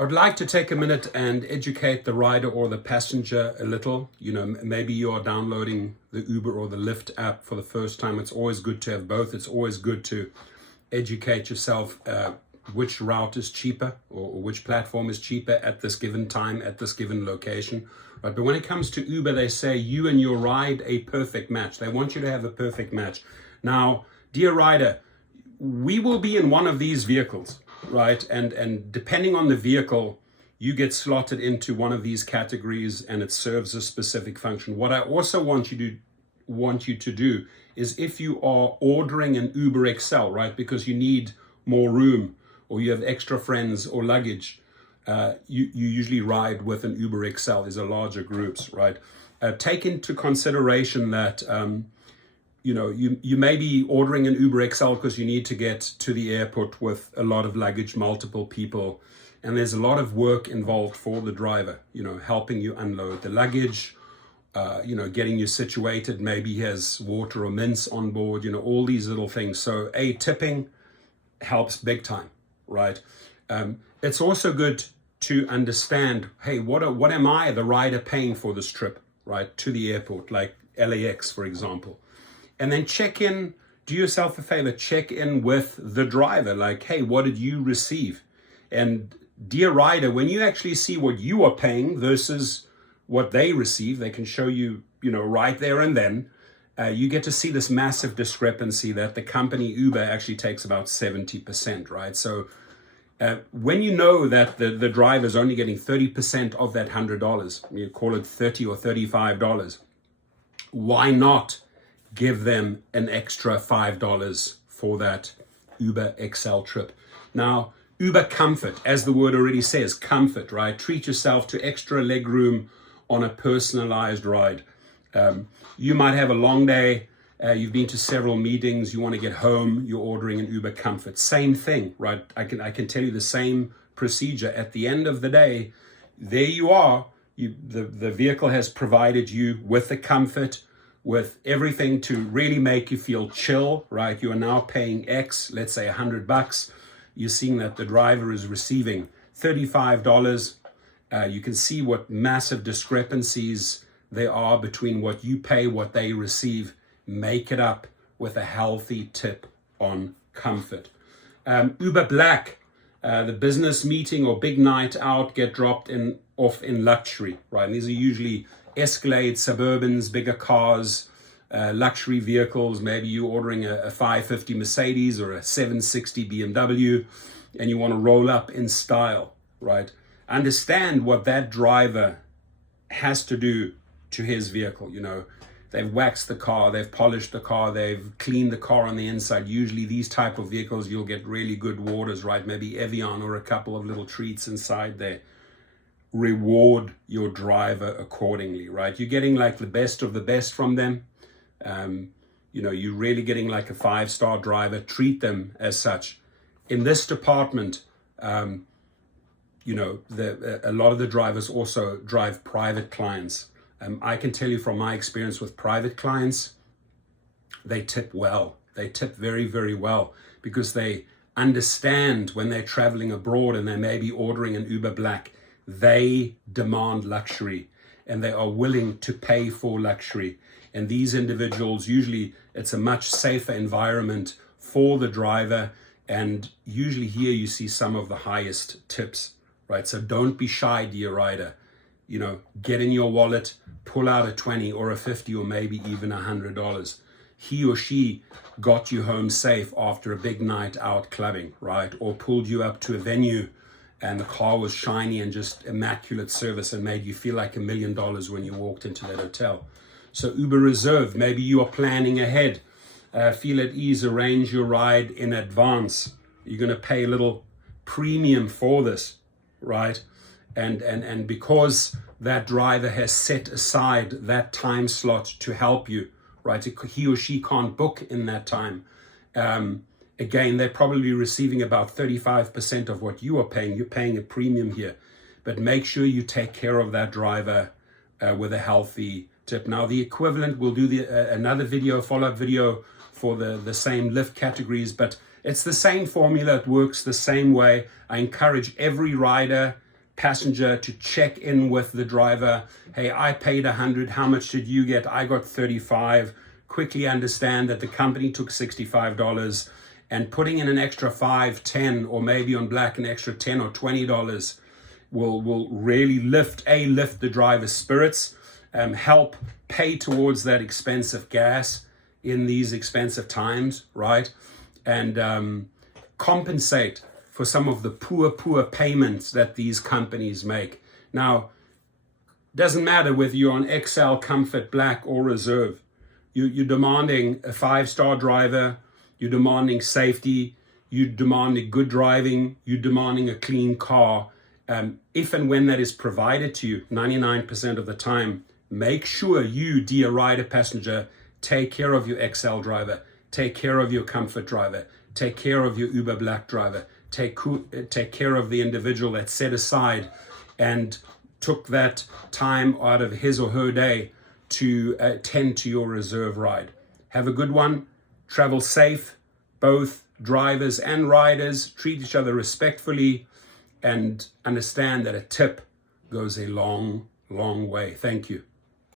I would like to take a minute and educate the rider or the passenger a little. Maybe you are downloading the Uber or the Lyft app for the first time. It's always good to have both. It's always good to educate yourself which route is cheaper or which platform is cheaper at this given time, at this given location. Right? But when it comes to Uber, they say you and your ride a perfect match. They want you to have a perfect match. Now, dear rider, we will be in one of these vehicles, right? And depending on the vehicle, you get slotted into one of these categories and it serves a specific function. What I also want you to do is, if you are ordering an Uber XL, right, because you need more room or you have extra friends or luggage, you usually ride with an Uber XL. These are larger groups, right? Take into consideration that you may be ordering an Uber XL because you need to get to the airport with a lot of luggage, multiple people, and there's a lot of work involved for the driver, helping you unload the luggage, getting you situated. Maybe he has water or mints on board, all these little things. So tipping helps big time, right? It's also good to understand, hey, what am I, the rider, paying for this trip, right, to the airport, like LAX, for example. And then check in, do yourself a favor, check in with the driver, like, hey, what did you receive? And dear rider, when you actually see what you are paying versus what they receive, they can show you, right there and then, you get to see this massive discrepancy that the company Uber actually takes about 70%, right? So when you know that the driver is only getting 30% of that $100, you call it $30 or $35, why not give them an extra $5 for that Uber XL trip? Now, Uber Comfort, as the word already says, comfort, right? Treat yourself to extra leg room on a personalized ride. You might have a long day, you've been to several meetings, you want to get home, you're ordering an Uber Comfort. Same thing, right? I can tell you the same procedure. At the end of the day, there you are. The vehicle has provided you with the comfort, with everything to really make you feel chill, right? You are now paying X, let's say $100. You're seeing that the driver is receiving $35. You can see what massive discrepancies there are between what you pay, what they receive. Make it up with a healthy tip on comfort. Uber Black, the business meeting or big night out, get dropped off in luxury, right? And these are usually Escalade, Suburbans, bigger cars, luxury vehicles. Maybe you're ordering a 550 Mercedes or a 760 BMW and you want to roll up in style, right? Understand what that driver has to do to his vehicle. They've waxed the car, they've polished the car, they've cleaned the car on the inside. Usually these type of vehicles, you'll get really good waters, right? Maybe Evian or a couple of little treats inside there. Reward your driver accordingly, right? You're getting like the best of the best from them. You're really getting like a 5-star driver. Treat them as such. In this department, a lot of the drivers also drive private clients. I can tell you from my experience with private clients, they tip well. They tip very, very well because they understand when they're traveling abroad and they may be ordering an Uber Black, they demand luxury and they are willing to pay for luxury. And these individuals, usually it's a much safer environment for the driver. And usually here you see some of the highest tips, right? So don't be shy, dear rider. Get in your wallet, pull out a 20 or a 50 or maybe even $100. He or she got you home safe after a big night out clubbing, right? Or pulled you up to a venue and the car was shiny and just immaculate service and made you feel like $1 million when you walked into that hotel. So Uber Reserve, maybe you are planning ahead. Feel at ease, arrange your ride in advance. You're going to pay a little premium for this, right? And because that driver has set aside that time slot to help you, right? He or she can't book in that time. Again, they're probably receiving about 35% of what you are paying. You're paying a premium here, but make sure you take care of that driver with a healthy tip. Now, the equivalent, we'll do another video, follow-up video for the same Lyft categories, but it's the same formula. It works the same way. I encourage every rider passenger to check in with the driver. Hey, I paid 100. How much did you get? I got 35. Quickly understand that the company took $65, and putting in an extra 5, 10, or maybe on black an extra $10 or $20 will really lift the driver's spirits, help pay towards that expensive gas in these expensive times, right? And compensate for some of the poor payments that these companies make. Now, doesn't matter whether you're on XL, Comfort, Black, or Reserve. You're demanding a 5-star driver, you're demanding safety, you're demanding good driving, you're demanding a clean car. If and when that is provided to you, 99% of the time, make sure you, dear rider passenger, take care of your XL driver, take care of your Comfort driver, take care of your Uber Black driver, take care of the individual that set aside and took that time out of his or her day to attend to your Reserve ride. Have a good one. Travel safe. Both drivers and riders treat each other respectfully, and understand that a tip goes a long way. Thank you.